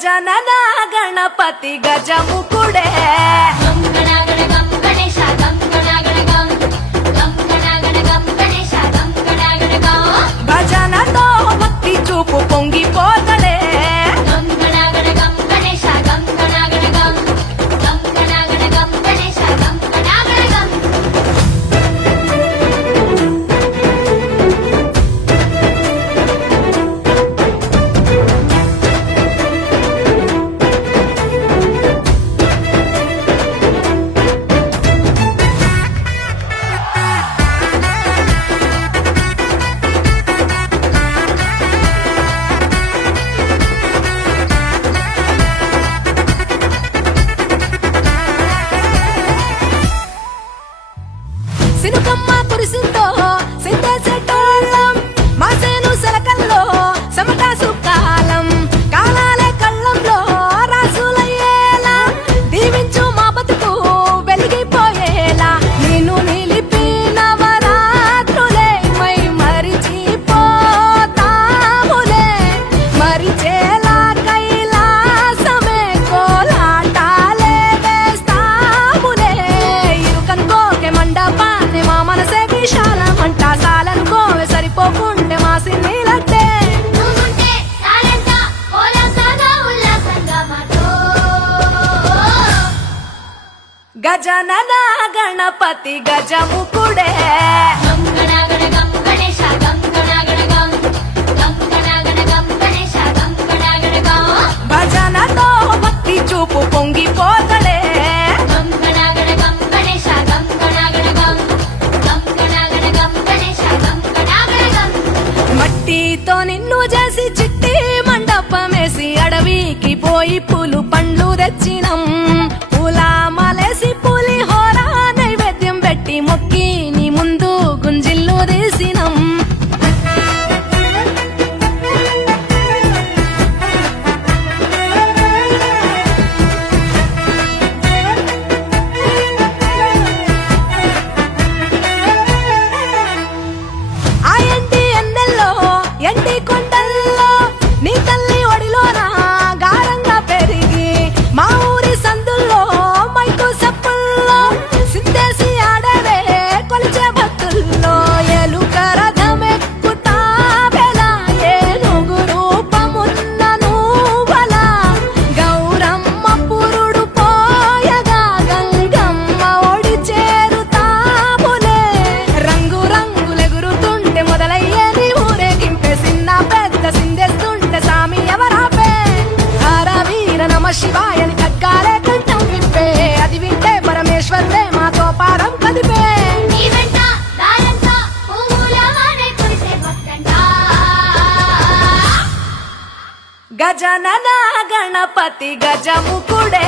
గజనన గణపతి గజముకుడే భజనతో భక్తి చూపు పొంగిపోతడే సినుకమ్మ కురిసిందో సిద్ధేసేటోళ్ళం మాసేను సెలకల్లో సమటాసు కాలం కాలాలే కళ్ళంలో రాసులయ్యేలా దీవించు మా బతుకు వెలిగిపోయేలా నేను నిలిపిన వరాత్రులే మై మరిచిపోతాములే మరిచేలా కైలాసమే కోలాటాలే వేస్తాములే ఇరుకనుకోకే మండప మా మనసే విశాలమంట సాలనుకోవే సరిపోకుంటే మా సిన్నీలట్టే గజనన గణపతి గజముకుడే భజనతో భక్తి చూపు పొంగిపోతడే మట్టితో నిన్ను చేసి చిట్టి మండపమేసి అడవికి పోయి పూలు పండ్లు తెచ్చినం పూల మాలేసి పూలి హోరా నైవేద్యం పెట్టి మొక్కి నీ ముందు గుంజిల్లు తీసినం ఎండి కొండల్లో నీ తల్లి ఒడిలోన గారంగా పెరిగి మా ఊరి సందుల్లో మైకు సప్పుల్లో సిద్ధేసి ఆడవే కొలిచే భక్తుల్లో ఎలుక రథమెక్కుతావెలా ఏనుగు రూపమున్న నువ్వలా గౌరమ్మ పురుడు పోయగా గంగమ్మ ఒడి చేరుతాములే రంగు రంగులెగురుతుంటే మొదలయ్యేది చిన్న పెద్ద సిందేస్తుంటే సామి ఎవరాపే హర వీర నమ శివాయని తగ్గాలే కంఠం విప్పే అది వింటే పరమేశ్వరుడే మాతో పారం కదిపే గజనన గణపతి గజముకుడే